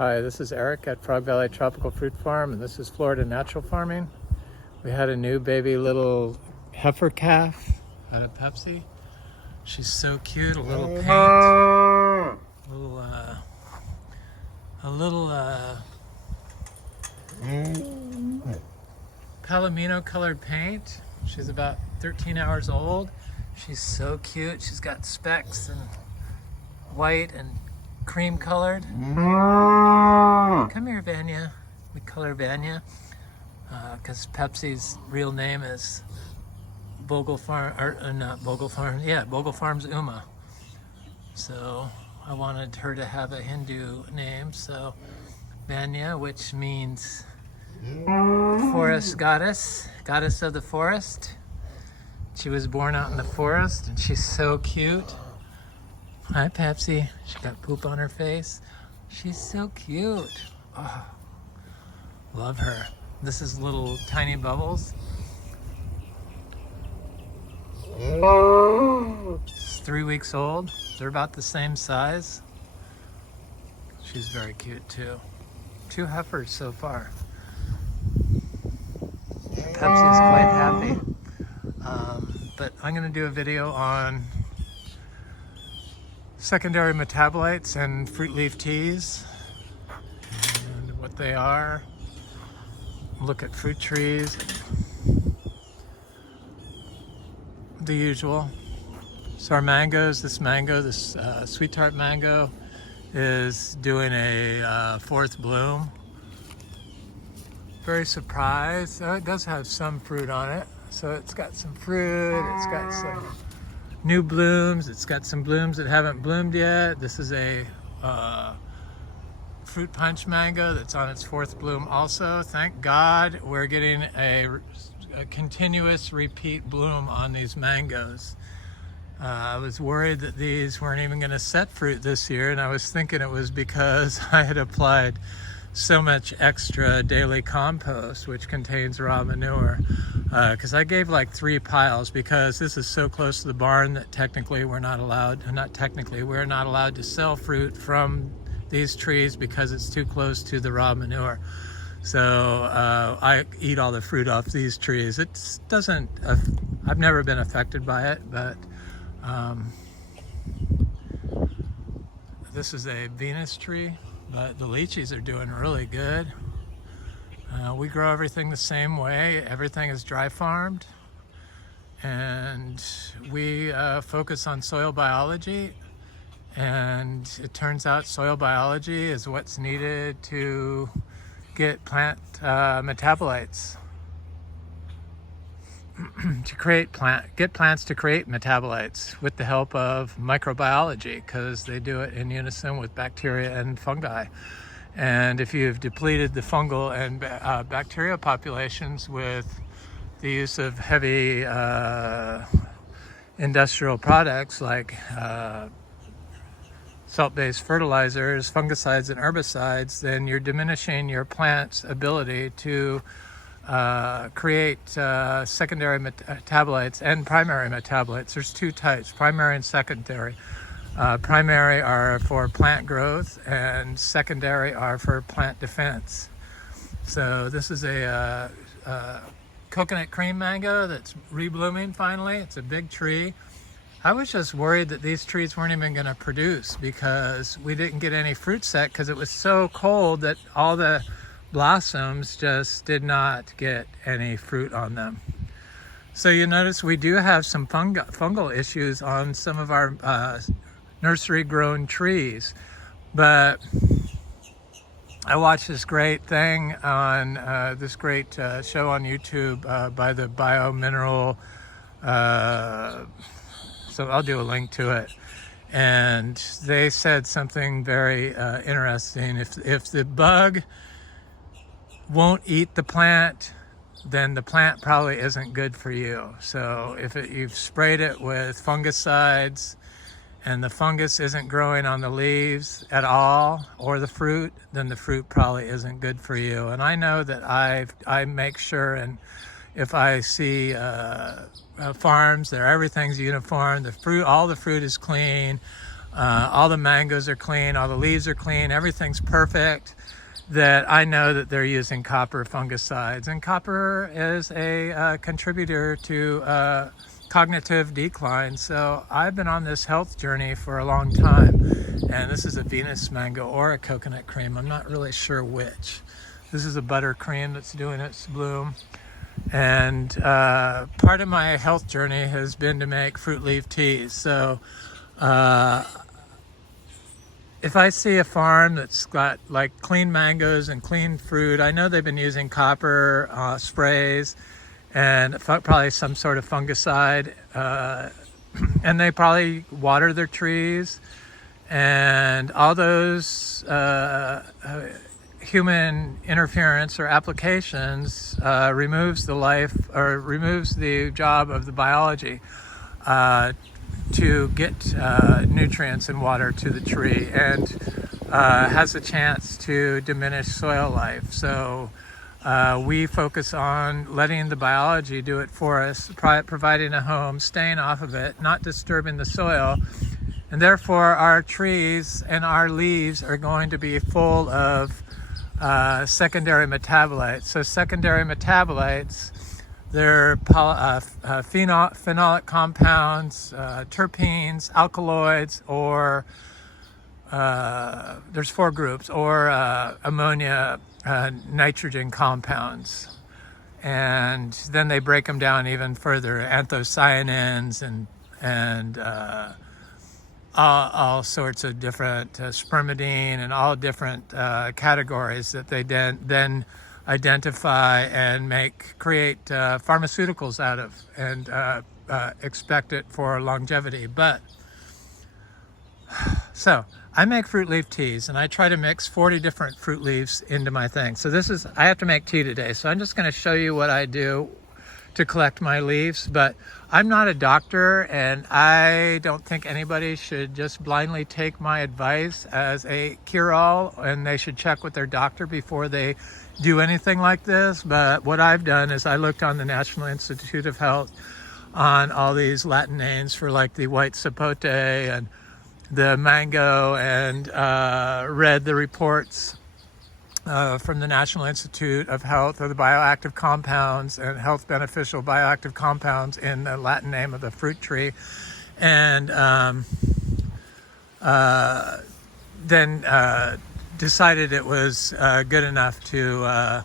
Hi, this is Eric at Frog Valley Tropical Fruit Farm, and this is Florida Natural Farming. We had a new baby little heifer calf out of Pepsi. She's so cute, a little paint, a little palomino colored paint. She's about 13 hours old. She's so cute. She's got specks and white and cream colored. Come here, Vanya. We call her Vanya because Pepsi's real name is Bogle Farm, or not Bogle Farm, yeah, Bogle Farms Uma. So I wanted her to have a Hindu name, so Vanya, which means forest goddess, goddess of the forest. She was born out in the forest and she's so cute. Hi, Pepsi. She got poop on her face. She's so cute. Oh, love her. This is little tiny Bubbles. She's 3 weeks old. They're about the same size. She's very cute too. 2 heifers so far. Pepsi's quite happy. But I'm going to do a video on secondary metabolites and fruit leaf teas and what they are. Look at fruit trees, the usual. So our mangoes, this sweet tart mango is doing a 4th bloom. Very surprised. It does have some fruit on it. So it's got some fruit, it's got some new blooms, it's got some blooms that haven't bloomed yet. This is a fruit punch mango that's on its 4th bloom also. Thank God we're getting a continuous repeat bloom on these mangoes. I was worried that these weren't even going to set fruit this year, and I was thinking it was because I had applied so much extra daily compost, which contains raw manure, because I gave like 3 piles because this is so close to the barn that technically we're not allowed to sell fruit from these trees because it's too close to the raw manure. So I eat all the fruit off these trees. It doesn't, I've never been affected by it, but this is a Venus tree. But the lychees are doing really good. We grow everything the same way. Everything is dry farmed. And we focus on soil biology. And it turns out soil biology is what's needed to get plant metabolites. Get plants to create metabolites with the help of microbiology, because they do it in unison with bacteria and fungi. And if you've depleted the fungal and bacteria populations with the use of heavy industrial products like salt-based fertilizers, fungicides, and herbicides, then you're diminishing your plant's ability to create secondary metabolites and primary metabolites. There's 2 types, primary and secondary. Primary are for plant growth and secondary are for plant defense. So this is a coconut cream mango that's reblooming finally. It's a big tree. I was just worried that these trees weren't even going to produce because we didn't get any fruit set because it was so cold that all the blossoms just did not get any fruit on them. So you notice we do have some fungal issues on some of our nursery grown trees, but I watched this great thing on this great show on YouTube by the Biomineral, so I'll do a link to it. And they said something very interesting. If the bug won't eat the plant, then the plant probably isn't good for you. So if you've sprayed it with fungicides and the fungus isn't growing on the leaves at all or the fruit, then the fruit probably isn't good for you. And I know that I make sure, and if I see farms there, everything's uniform, all the fruit is clean, all the mangoes are clean, all the leaves are clean, everything's perfect, that I know that they're using copper fungicides. And copper is a contributor to cognitive decline. So I've been on this health journey for a long time. And this is a Venus mango or a coconut cream. I'm not really sure which. This is a buttercream that's doing its bloom. And part of my health journey has been to make fruit leaf teas. So if I see a farm that's got like clean mangoes and clean fruit, I know they've been using copper sprays and probably some sort of fungicide, and they probably water their trees, and all those human interference or applications removes the job of the biology to get nutrients and water to the tree, and has a chance to diminish soil life. So we focus on letting the biology do it for us, providing a home, staying off of it, not disturbing the soil, and therefore our trees and our leaves are going to be full of secondary metabolites. So secondary metabolites, they're phenolic compounds, terpenes, alkaloids, or there's 4 groups, or ammonia, nitrogen compounds. And then they break them down even further, anthocyanins and all sorts of different spermidine and all different categories that they then identify and create pharmaceuticals out of, and expect it for longevity. But so I make fruit leaf teas, and I try to mix 40 different fruit leaves into my thing. So I have to make tea today, so I'm just going to show you what I do to collect my leaves. But I'm not a doctor, and I don't think anybody should just blindly take my advice as a cure-all, and they should check with their doctor before they do anything like this. But what I've done is I looked on the National Institute of Health on all these Latin names for like the white sapote and the mango, and read the reports from the National Institute of Health of the bioactive compounds and health beneficial bioactive compounds in the Latin name of the fruit tree, and then decided it was good enough to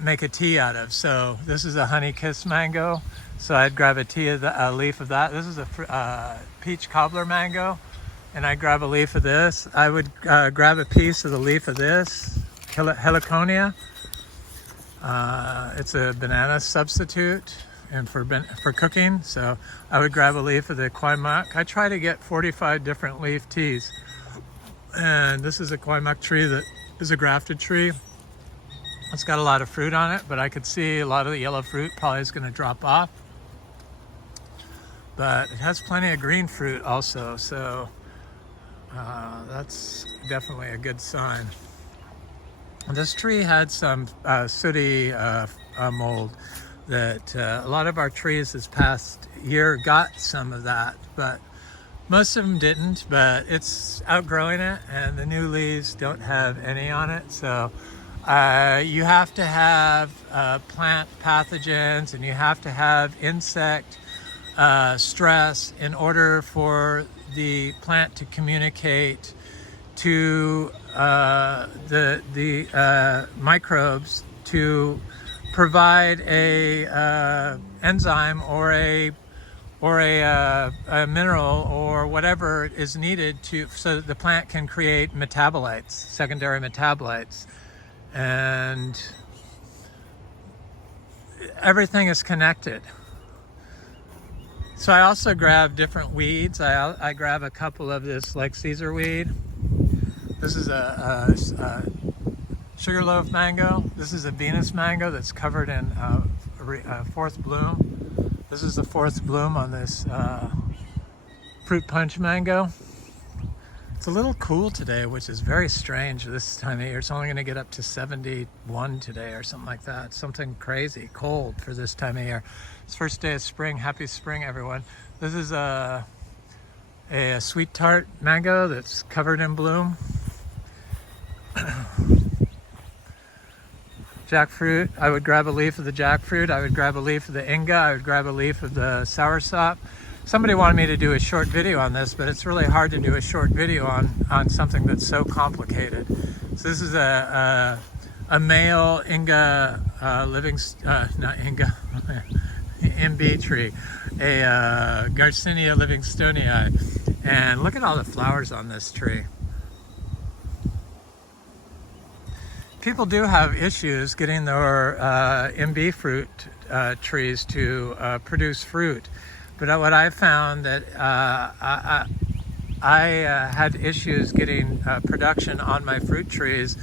make a tea out of. So this is a honey kiss mango. So I'd grab a leaf of that. This is a peach cobbler mango, and I'd grab a leaf of this. I would grab a piece of the leaf of this, heliconia. It's a banana substitute and for cooking. So I would grab a leaf of the kwaimak. I try to get 45 different leaf teas. And this is a kwaimak tree that is a grafted tree. It's got a lot of fruit on it, but I could see a lot of the yellow fruit probably is going to drop off. But it has plenty of green fruit also, so that's definitely a good sign. This tree had some sooty mold that a lot of our trees this past year got some of that, but most of them didn't. But it's outgrowing it, and the new leaves don't have any on it. So you have to have plant pathogens, and you have to have insect stress in order for the plant to communicate to the microbes to provide a enzyme or a mineral or whatever is needed so that the plant can create metabolites, secondary metabolites. And everything is connected. So I also grab different weeds. I grab a couple of this like Caesar weed. This is a sugarloaf mango. This is a Venus mango that's covered in fourth bloom. This is the fourth bloom on this fruit punch mango. It's a little cool today, which is very strange this time of year. It's only going to get up to 71 today or something like that. Something crazy cold for this time of year. It's first day of spring. Happy spring, everyone. This is a a sweet tart mango that's covered in bloom. Jackfruit, I would grab a leaf of the jackfruit, I would grab a leaf of the inga, I would grab a leaf of the soursop. Somebody wanted me to do a short video on this, but it's really hard to do a short video on something that's so complicated. So this is a male inga not inga, MB tree, a Garcinia livingstonii, and look at all the flowers on this tree. People do have issues getting their MB fruit trees to produce fruit, but what I found that I had issues getting production on my fruit trees,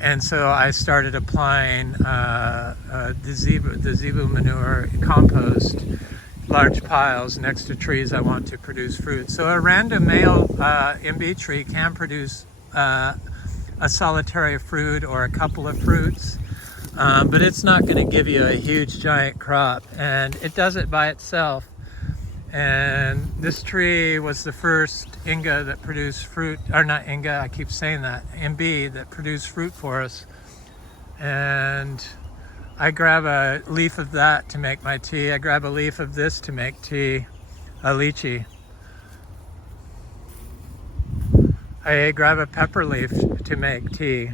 and so I started applying the zebu manure compost, large piles next to trees I want to produce fruit. So a random male MB tree can produce a solitary fruit or a couple of fruits, but it's not going to give you a huge giant crop, and it does it by itself. And this tree was the first inga that produced fruit, or not inga, I keep saying that, MB, that produced fruit for us. And I grab a leaf of that to make my tea. I grab a leaf of this to make tea, a lychee. I grab a pepper leaf to make tea.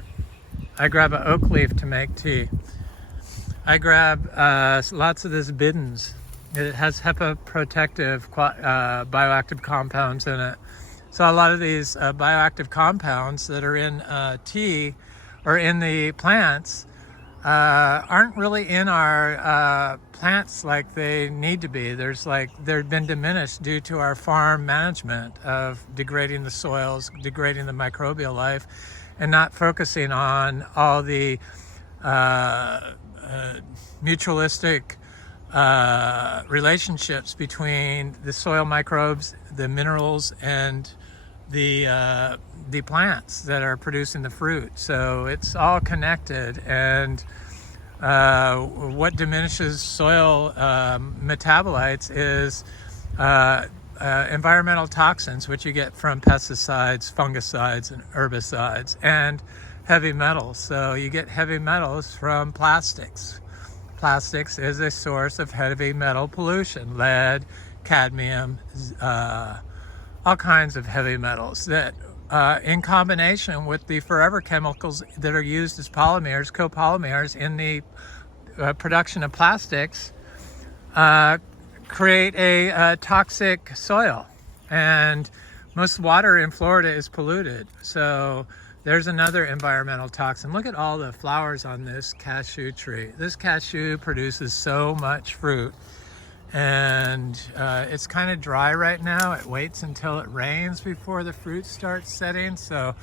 I grab an oak leaf to make tea. I grab lots of this Biddens. It has HEPA protective bioactive compounds in it. So a lot of these bioactive compounds that are in tea or in the plants aren't really in our plants like they need to be. They've been diminished due to our farm management of degrading the soils, degrading the microbial life, and not focusing on all the mutualistic relationships between the soil microbes, the minerals, and the plants that are producing the fruit. So it's all connected, and what diminishes soil metabolites is environmental toxins, which you get from pesticides, fungicides, and herbicides, and heavy metals. So you get heavy metals from plastics. Plastics is a source of heavy metal pollution, lead, cadmium, all kinds of heavy metals that in combination with the forever chemicals that are used as polymers, copolymers in the production of plastics, create a toxic soil. And most water in Florida is polluted. So there's another environmental toxin. Look at all the flowers on this cashew tree. This cashew produces so much fruit. And it's kind of dry right now. It waits until it rains before the fruit starts setting. So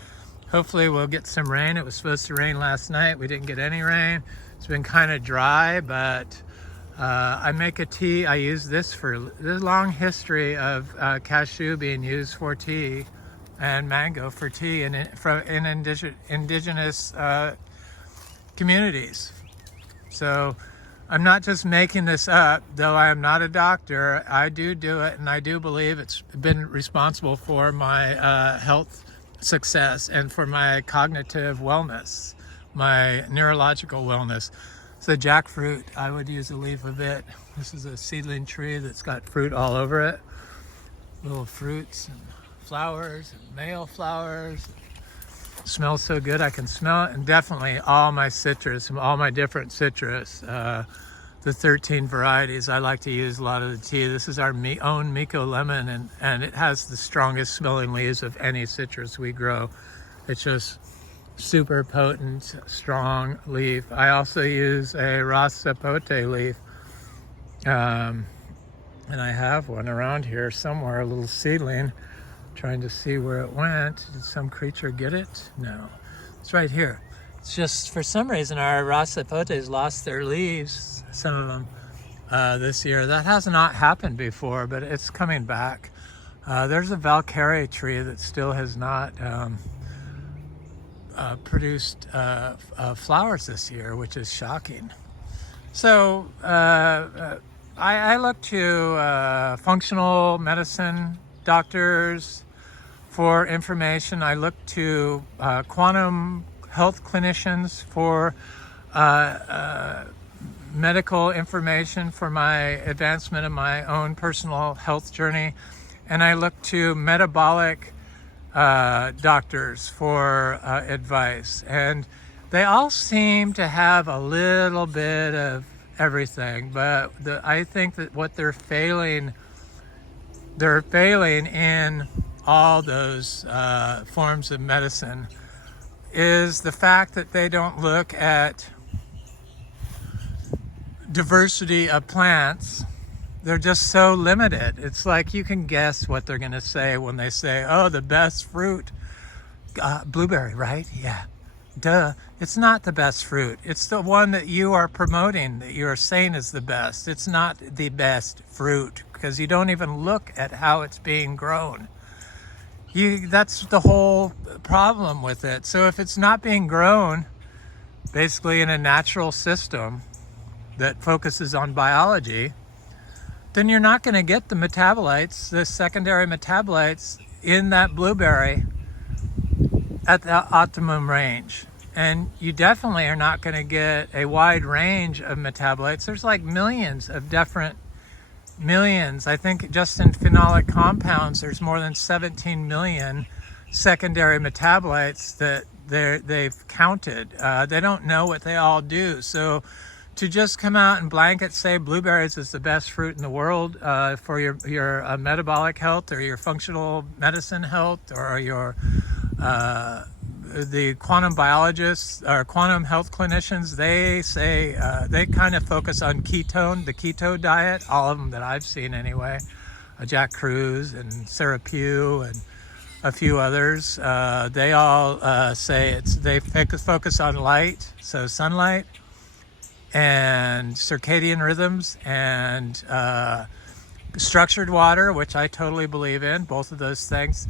hopefully we'll get some rain. It was supposed to rain last night. We didn't get any rain. It's been kind of dry, but I make a tea. I use this for, there's a long history of cashew being used for tea and mango for tea in indigenous communities. So I'm not just making this up, though I am not a doctor. I do it, and I do believe it's been responsible for my health success and for my cognitive wellness, my neurological wellness. So jackfruit, I would use a leaf of it. This is a seedling tree that's got fruit all over it. Little fruits and flowers and male flowers. It smells so good, I can smell it. And definitely all my citrus, all my different citrus, the 13 varieties. I like to use a lot of the tea. This is our own Miko lemon, and it has the strongest smelling leaves of any citrus we grow. It's just super potent, strong leaf. I also use a ras sapote leaf, and I have one around here somewhere, a little seedling. Trying to see where it went. Did some creature get it? No, it's right here. It's just, for some reason, our ras sapotes lost their leaves, some of them, this year. That has not happened before, but it's coming back. There's a Valkyrie tree that still has not produced flowers this year, which is shocking. So I look to functional medicine doctors for information. I look to quantum health clinicians for medical information for my advancement of my own personal health journey. And I look to metabolic doctors for advice. And they all seem to have a little bit of everything, but I think that what they're failing in all those forms of medicine is the fact that they don't look at diversity of plants. They're just so limited. It's like you can guess what they're going to say when they say, oh, the best fruit, blueberry, right? Yeah. Duh. It's not the best fruit. It's the one that you are promoting, that you are saying is the best. It's not the best fruit because you don't even look at how it's being grown. That's the whole problem with it. So if it's not being grown basically in a natural system that focuses on biology, then you're not going to get the metabolites, the secondary metabolites in that blueberry at the optimum range. And you definitely are not going to get a wide range of metabolites. There's like millions. I think just in phenolic compounds, there's more than 17 million secondary metabolites that they've counted. They don't know what they all do. So to just come out and blanket say blueberries is the best fruit in the world for your metabolic health or your functional medicine health or your the quantum biologists or quantum health clinicians, they say they kind of focus on the keto diet, all of them that I've seen anyway, Jack Cruz and Sarah Pugh and a few others. They all say they focus on light, so sunlight and circadian rhythms and structured water, which I totally believe in, both of those things.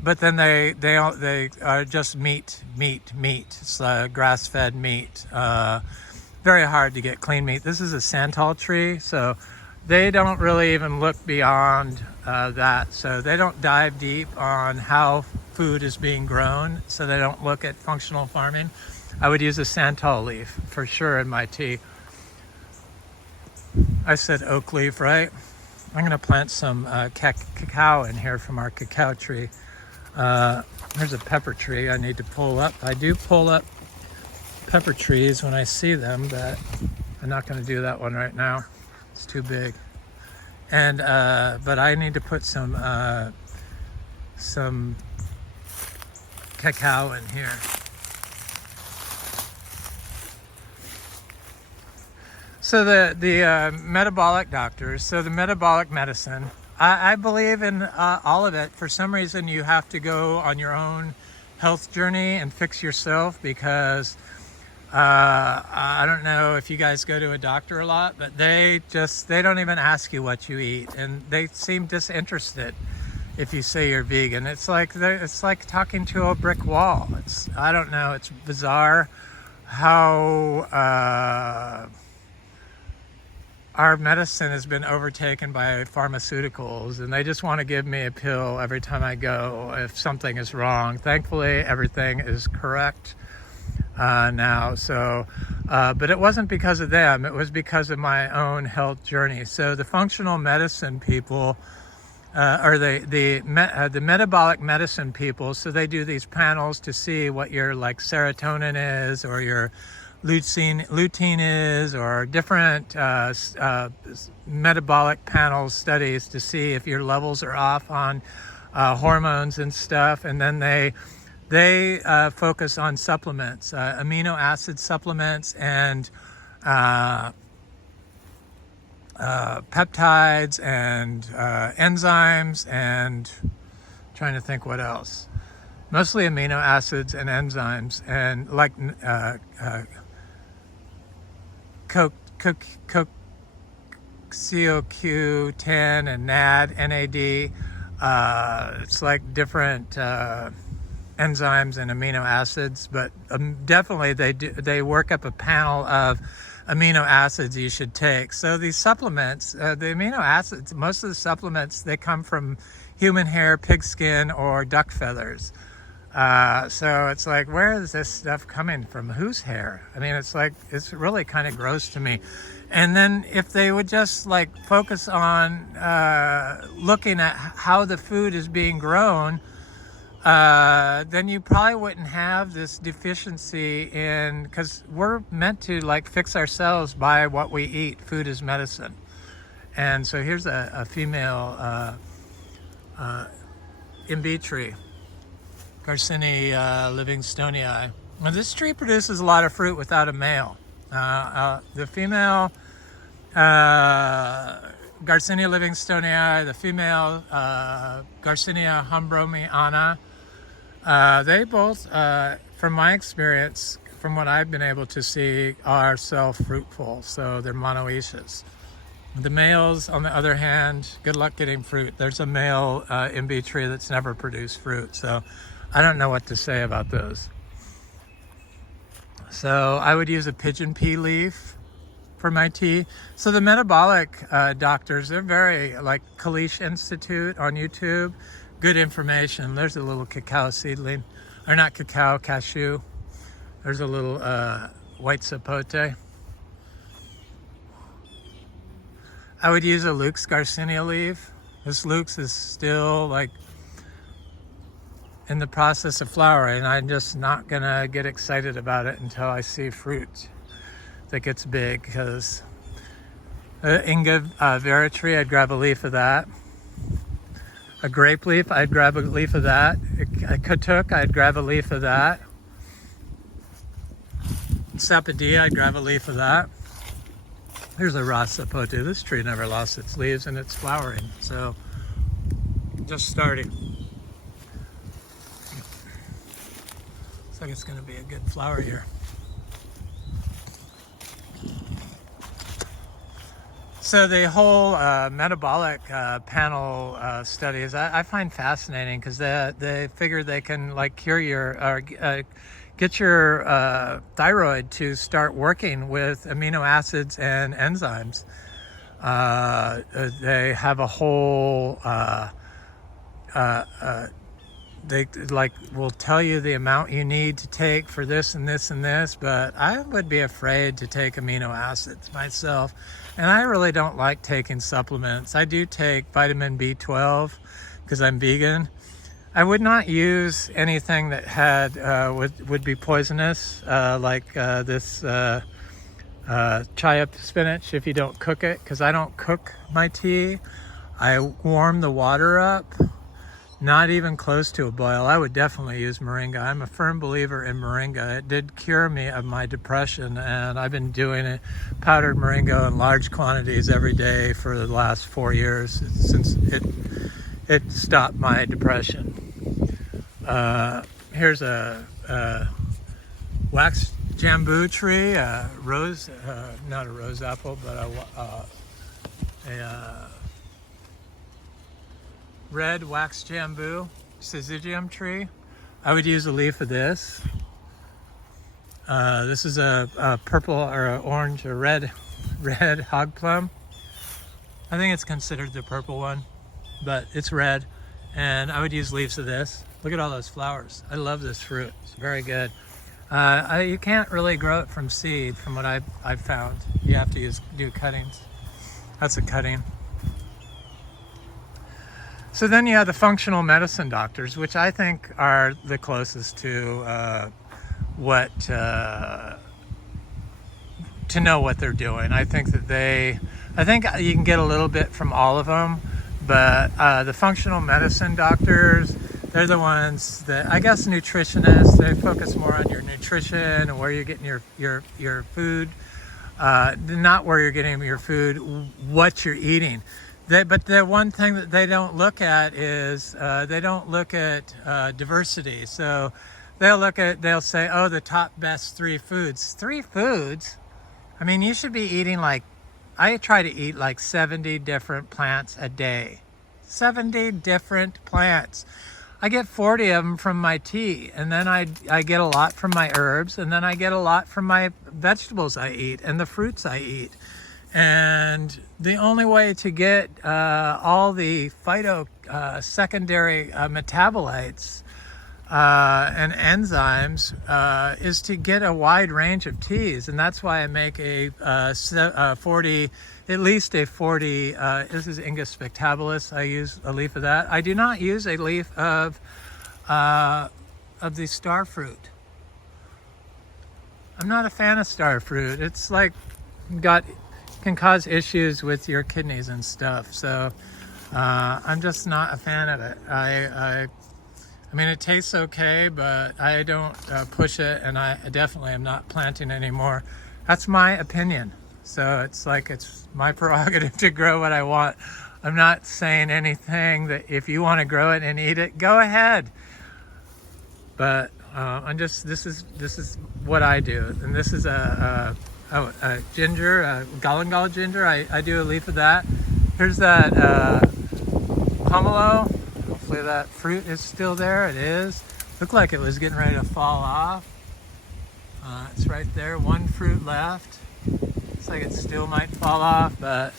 But then they are just meat. It's grass-fed meat. Very hard to get clean meat. This is a santal tree, so they don't really even look beyond that. So they don't dive deep on how food is being grown. So they don't look at functional farming. I would use a santal leaf for sure in my tea. I said oak leaf, right? I'm going to plant some cacao in here from our cacao tree. There's a pepper tree I need to pull up. I do pull up pepper trees when I see them, but I'm not going to do that one right now. It's too big. And but I need to put some cacao in here. So the metabolic doctors, so the metabolic medicine, I believe in all of it. For some reason, you have to go on your own health journey and fix yourself because I don't know if you guys go to a doctor a lot, but they don't even ask you what you eat, and they seem disinterested if you say you're vegan. It's like talking to a brick wall. I don't know. It's bizarre how our medicine has been overtaken by pharmaceuticals, and they just want to give me a pill every time I go if something is wrong. Thankfully, everything is correct now. So, but it wasn't because of them. It was because of my own health journey. So the functional medicine people, or the metabolic medicine people, so they do these panels to see what your like serotonin is or your lutein is, or different metabolic panel studies to see if your levels are off on hormones and stuff. And then they focus on supplements, amino acid supplements and peptides and enzymes, and trying to think what else. Mostly amino acids and enzymes, and like CoQ10 and NAD. It's like different enzymes and amino acids, but definitely they work up a panel of amino acids you should take. So these supplements, the amino acids, most of the supplements, they come from human hair, pig skin, or duck feathers. So it's like, where is this stuff coming from? Whose hair? I mean, it's like, it's really kind of gross to me. And then if they would just like focus on looking at how the food is being grown, then you probably wouldn't have this deficiency in, because we're meant to like fix ourselves by what we eat. Food is medicine. And so here's a female MB tree, Garcinia livingstonii. Now this tree produces a lot of fruit without a male. The female Garcinia livingstonii, the female Garcinia humbromiana, they both, from my experience, from what I've been able to see, are self-fruitful, so they're monoecious. The males, on the other hand, good luck getting fruit. There's a male MB tree that's never produced fruit, so I don't know what to say about those. So I would use a pigeon pea leaf for my tea. So the metabolic doctors, they're very, like Kalish Institute on YouTube, good information. There's a little cacao seedling, or not cacao, cashew. There's a little white sapote. I would use a Luke's Garcinia leaf. This Luke's is still like in the process of flowering. I'm just not gonna get excited about it until I see fruit that gets big, because Inga Vero tree, I'd grab a leaf of that. A grape leaf, I'd grab a leaf of that. A katuk, I'd grab a leaf of that. Sapadilla, I'd grab a leaf of that. Here's a raw sapote. This tree never lost its leaves and it's flowering, so just starting. Looks like it's going to be a good flower year. So the whole metabolic panel studies I find fascinating, because they figure they can like cure your get your thyroid to start working with amino acids and enzymes. They have a whole they like will tell you the amount you need to take for this and this and this, but I would be afraid to take amino acids myself, and I really don't like taking supplements. I do take vitamin B12 because I'm vegan. I would not use anything that had would be poisonous, like this chia spinach if you don't cook it, because I don't cook my tea. I warm the water up, not even close to a boil. I would definitely use moringa. I'm a firm believer in moringa. It did cure me of my depression, and I've been doing it, powdered moringa in large quantities every day for the last 4 years since it stopped my depression. Here's a wax jambu tree, a rose, not a rose apple, but a red wax jambu, syzygium tree. I would use a leaf of this. This is a purple or a orange or red hog plum. I think it's considered the purple one, but it's red. And I would use leaves of this. Look at all those flowers. I love this fruit. It's very good. You can't really grow it from seed, from what I've found. You have to do cuttings. That's a cutting. So then you have the functional medicine doctors, which I think are the closest to to know what they're doing. I think you can get a little bit from all of them, but the functional medicine doctors, they're the ones that, I guess, nutritionists, they focus more on your nutrition and where you're getting your food, not where you're getting your food, what you're eating. But the one thing that they don't look at is they don't look at diversity. So they'll say, oh, the top best 3 foods. 3 foods? I mean, you should be eating I try to eat like 70 different plants a day. 70 different plants. I get 40 of them from my tea, and then I get a lot from my herbs, and then I get a lot from my vegetables I eat and the fruits I eat. And the only way to get all the secondary metabolites and enzymes is to get a wide range of teas, and that's why I make a 40, at least a 40. This is Ingus spectabilis. I use a leaf of that. I do not use a leaf of the star fruit. I'm not a fan of star fruit. It's like can cause issues with your kidneys and stuff. So I'm just not a fan of it. I mean, it tastes okay, but I don't push it, and I definitely am not planting anymore. That's my opinion. So it's like it's my prerogative to grow what I want. I'm not saying anything that if you want to grow it and eat it, go ahead. But this is what I do, and this is a ginger, a galangal ginger. I do a leaf of that. Here's that pomelo. Hopefully that fruit is still there. It is. Looked like it was getting ready to fall off. It's right there. One fruit left. Looks like it still might fall off, but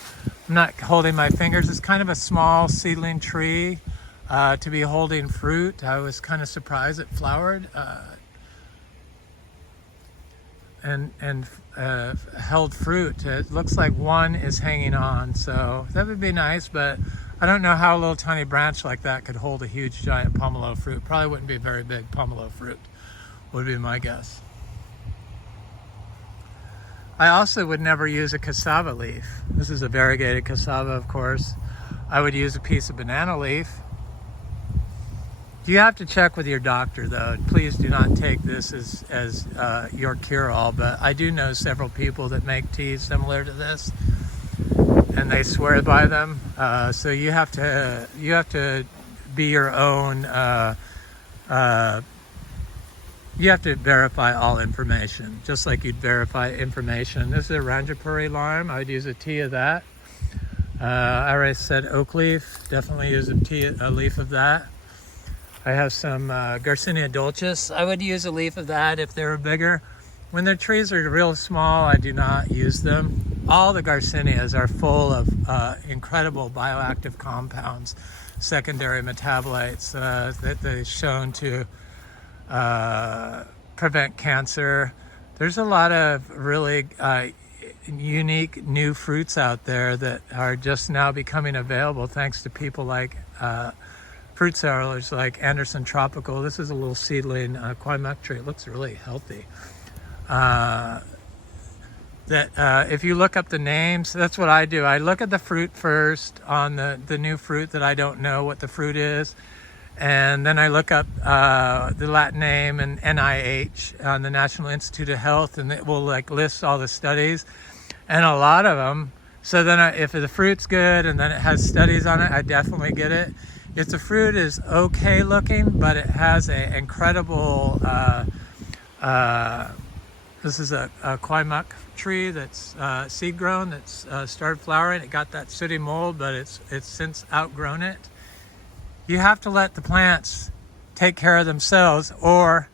I'm not holding my fingers. It's kind of a small seedling tree to be holding fruit. I was kind of surprised it flowered and held fruit. It looks like one is hanging on, so that would be nice, but I don't know how a little tiny branch like that could hold a huge giant pomelo fruit. Probably wouldn't be a very big pomelo fruit, would be my guess. I also would never use a cassava leaf. This is a variegated cassava, of course. I would use a piece of banana leaf. You have to check with your doctor, though. Please do not take this as your cure-all, but I do know several people that make teas similar to this, and they swear by them. So you have to be your own. You have to verify all information, just like you'd verify information. This is a Ranjapuri lime. I would use a tea of that. I already said oak leaf. Definitely use a leaf of that. I have some Garcinia dulcis. I would use a leaf of that if they were bigger. When the trees are real small, I do not use them. All the Garcinias are full of incredible bioactive compounds, secondary metabolites that they've shown to prevent cancer. There's a lot of really unique new fruits out there that are just now becoming available thanks to people like fruit sellers like Anderson Tropical. This is a little seedling quaimak tree. It looks really healthy. If you look up the names, that's what I do. I look at the fruit first on the new fruit that I don't know what the fruit is. And then I look up the Latin name and NIH on the National Institute of Health, and it will like list all the studies and a lot of them. So then if the fruit's good and then it has studies on it, I definitely get it. If the fruit is okay looking, but it has an incredible, this is a quaimak tree that's seed grown, that's started flowering. It got that sooty mold, but it's since outgrown it. You have to let the plants take care of themselves, or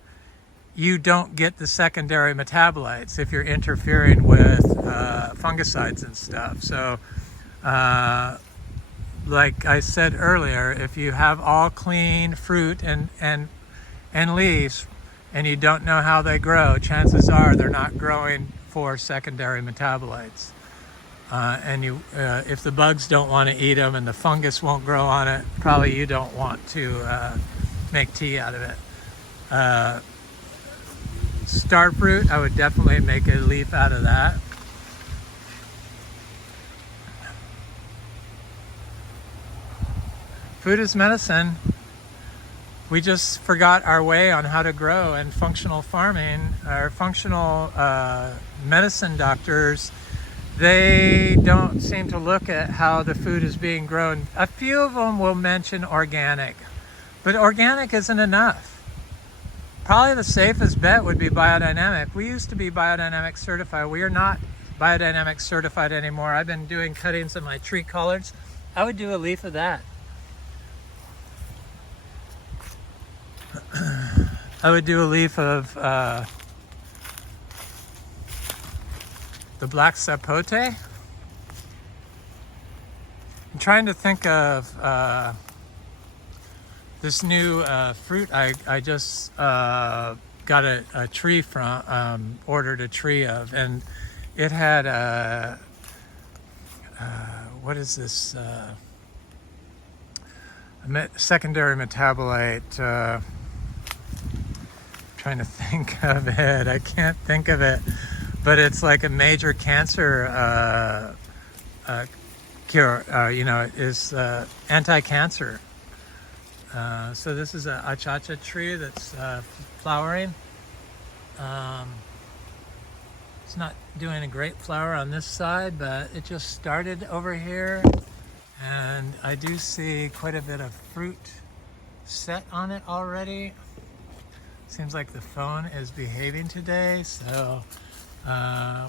you don't get the secondary metabolites if you're interfering with fungicides and stuff. So like I said earlier, if you have all clean fruit and leaves and you don't know how they grow, chances are they're not growing for secondary metabolites. If the bugs don't want to eat them and the fungus won't grow on it, probably you don't want to make tea out of it. Star fruit, I would definitely make a leaf out of that. Food is medicine. We just forgot our way on how to grow, and functional farming, or functional medicine doctors, they don't seem to look at how the food is being grown. A few of them will mention organic, but organic isn't enough. Probably the safest bet would be biodynamic. We used to be biodynamic certified. We are not biodynamic certified anymore. I've been doing cuttings of my tree collards. I would do a leaf of that. I would do a leaf of the black sapote. I'm trying to think of this new fruit I just got a tree from, ordered a tree of, and it had what is this? Secondary metabolite. Trying to think of it. I can't think of it, but it's like a major cancer cure. It is anti-cancer. So this is a achacha tree that's flowering. It's not doing a great flower on this side, but it just started over here, and I do see quite a bit of fruit set on it already. Seems like the phone is behaving today, so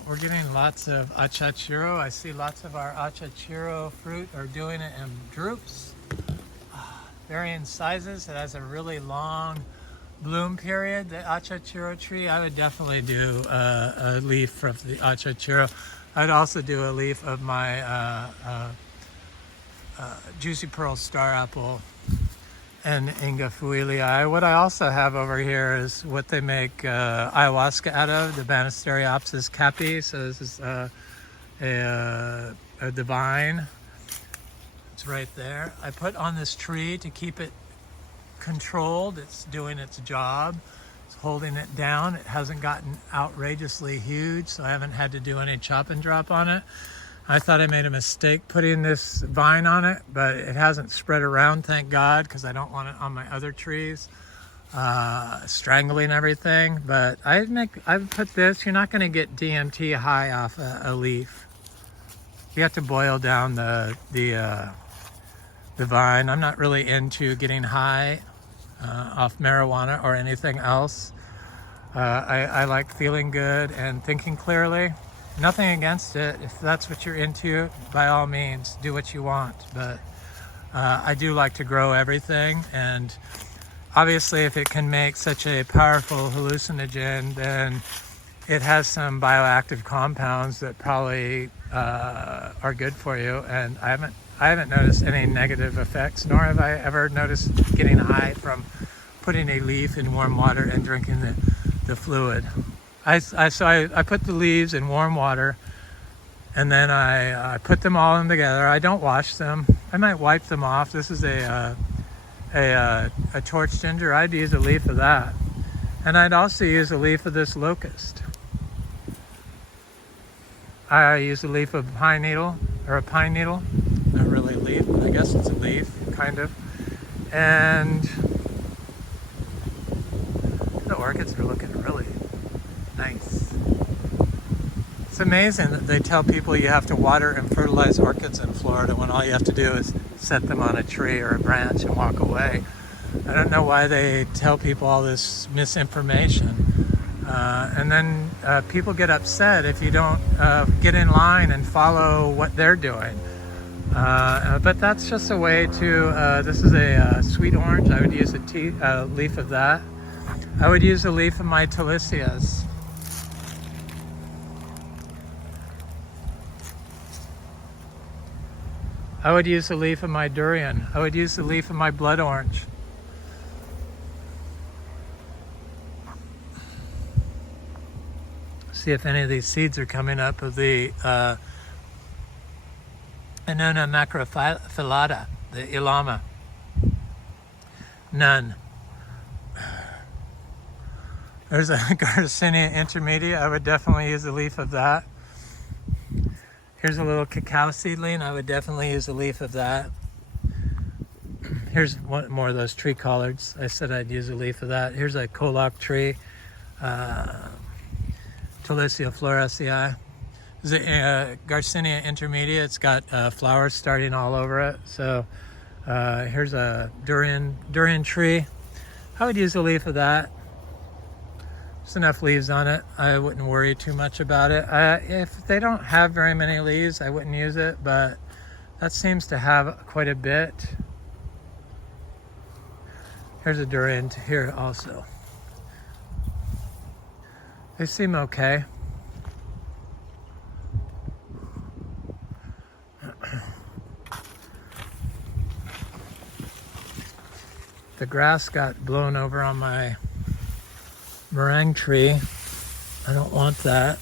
we're getting lots of achachiro. I see lots of our achachiro fruit are doing it in drupes, varying sizes. It has a really long bloom period. The achachiro tree, I would definitely do a leaf of the achachiro. I'd also do a leaf of my juicy pearl star apple and Inga fuilii. What I also have over here is what they make ayahuasca out of, the Banisteriopsis capi. So this is a divine. It's right there. I put on this tree to keep it controlled. It's doing its job. It's holding it down. It hasn't gotten outrageously huge, so I haven't had to do any chop and drop on it. I thought I made a mistake putting this vine on it, but it hasn't spread around, thank God, because I don't want it on my other trees, strangling everything. But I've put this. You're not going to get DMT high off a leaf. You have to boil down the vine. I'm not really into getting high off marijuana or anything else. I like feeling good and thinking clearly. Nothing against it. If that's what you're into, by all means, do what you want. But I do like to grow everything. And obviously, if it can make such a powerful hallucinogen, then it has some bioactive compounds that probably are good for you. And I haven't noticed any negative effects, nor have I ever noticed getting high from putting a leaf in warm water and drinking the fluid. So I put the leaves in warm water, and then I put them all in together. I don't wash them. I might wipe them off. This is a torch ginger. I'd use a leaf of that, and I'd also use a leaf of this locust. I use a leaf of pine needle, or a pine needle. Not really a leaf. I guess it's a leaf, kind of. And the orchids are looking really nice. It's amazing that they tell people you have to water and fertilize orchids in Florida when all you have to do is set them on a tree or a branch and walk away. I don't know why they tell people all this misinformation. And then people get upset if you don't get in line and follow what they're doing. But that's just a way to, this is a sweet orange. I would use a leaf of that. I would use a leaf of my Talisias. I would use a leaf of my durian. I would use the leaf of my blood orange. See if any of these seeds are coming up of the Annona macrophyllata, the ilama. None. There's a Garcinia intermedia. I would definitely use a leaf of that. Here's a little cacao seedling. I would definitely use a leaf of that. Here's one more of those tree collards. I said I'd use a leaf of that. Here's a Kolak tree, Talesia floraceae. This is a Garcinia intermedia. It's got flowers starting all over it. So here's a durian tree. I would use a leaf of that. There's enough leaves on it. I wouldn't worry too much about it. If they don't have very many leaves, I wouldn't use it, but that seems to have quite a bit. Here's a durian here also. They seem okay. The grass got blown over on my meringue tree. I don't want that.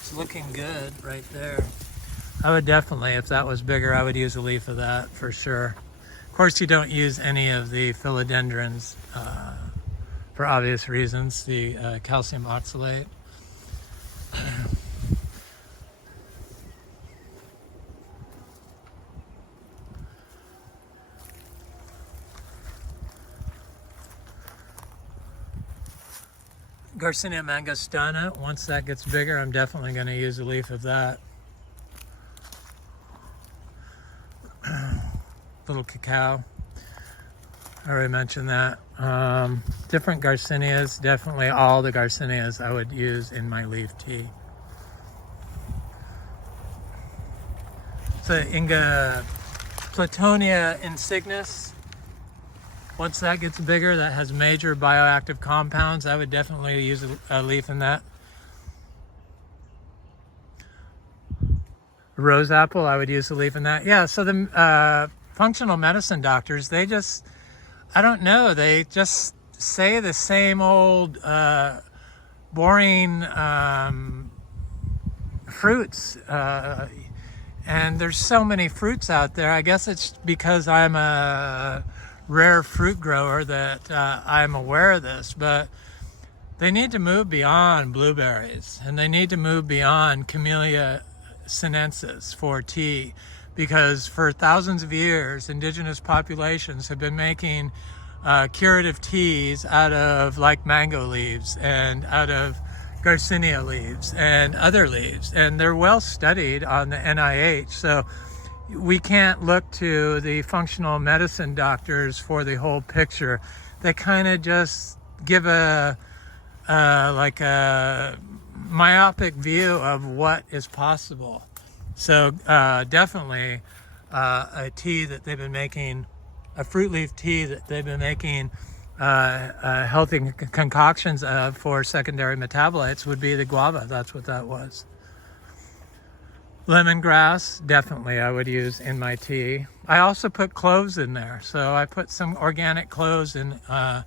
It's looking good right there. I would definitely, if that was bigger, I would use a leaf of that for sure. Of course, you don't use any of the philodendrons for obvious reasons, the calcium oxalate. Garcinia mangostana, once that gets bigger, I'm definitely going to use a leaf of that. Little cacao, I already mentioned that. Different Garcinias, definitely all the Garcinias I would use in my leaf tea. So Inga Platonia insignis, once that gets bigger, that has major bioactive compounds, I would definitely use a leaf in that. Rose apple, I would use a leaf in that. Yeah, so the functional medicine doctors, they just, I don't know, they just say the same old boring fruits. And there's so many fruits out there. I guess it's because I'm a rare fruit grower that I'm aware of this, but they need to move beyond blueberries, and they need to move beyond Camellia sinensis for tea, because for thousands of years indigenous populations have been making curative teas out of like mango leaves and out of Garcinia leaves and other leaves, and they're well studied on the NIH. So we can't look to the functional medicine doctors for the whole picture. They kind of just give a like a myopic view of what is possible. So definitely a tea that they've been making, a fruit leaf tea that they've been making healthy concoctions of for secondary metabolites would be the guava. That's what that was. Lemongrass, definitely I would use in my tea. I also put cloves in there. So I put some organic cloves in my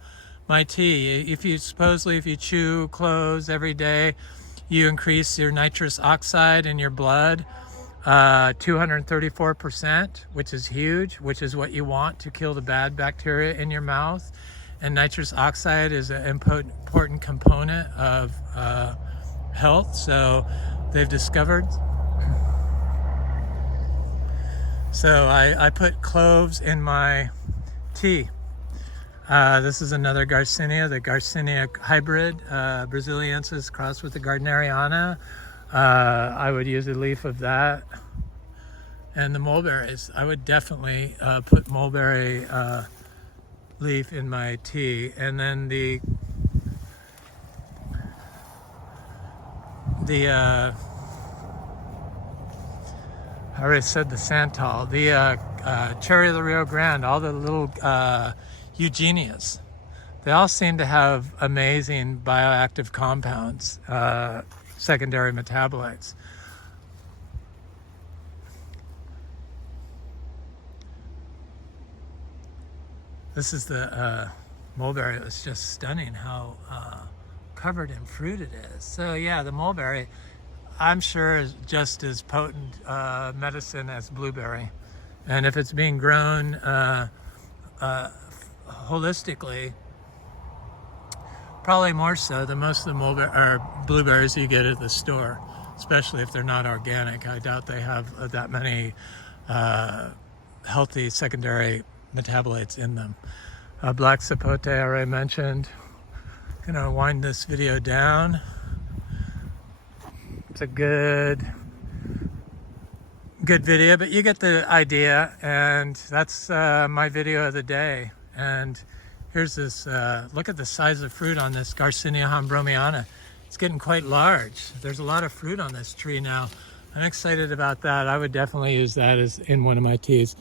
tea. If you chew cloves every day, you increase your nitrous oxide in your blood 234%, which is huge, which is what you want to kill the bad bacteria in your mouth. And nitrous oxide is an important component of health. So they've discovered. So I put cloves in my tea. This is another Garcinia, the Garcinia hybrid, Braziliensis crossed with the Gardneriana. I would use a leaf of that. And the mulberries, I would definitely put mulberry leaf in my tea. And then the I already said the Santal, the Cherry of the Rio Grande, all the little Eugenias. They all seem to have amazing bioactive compounds, secondary metabolites. This is the mulberry. It's just stunning how covered in fruit it is. So yeah, the mulberry, I'm sure, is just as potent medicine as blueberry. And if it's being grown holistically, probably more so than most of the blueberries you get at the store, especially if they're not organic. I doubt they have that many healthy secondary metabolites in them. Black sapote, I already mentioned. Gonna wind this video down. It's a good video, but you get the idea, and that's my video of the day. And here's this, look at the size of fruit on this Garcinia hambromiana. It's getting quite large. There's a lot of fruit on this tree now. I'm excited about that. I would definitely use that as in one of my teas.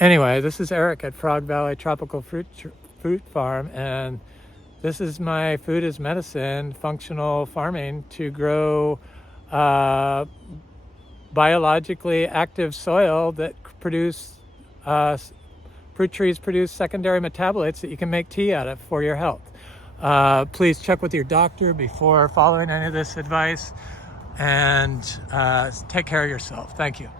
Anyway, this is Eric at Frog Valley Tropical Fruit Farm, and this is my food as medicine functional farming to grow biologically active soil that produces Fruit trees produce secondary metabolites that you can make tea out of for your health. Please check with your doctor before following any of this advice, and take care of yourself. Thank you.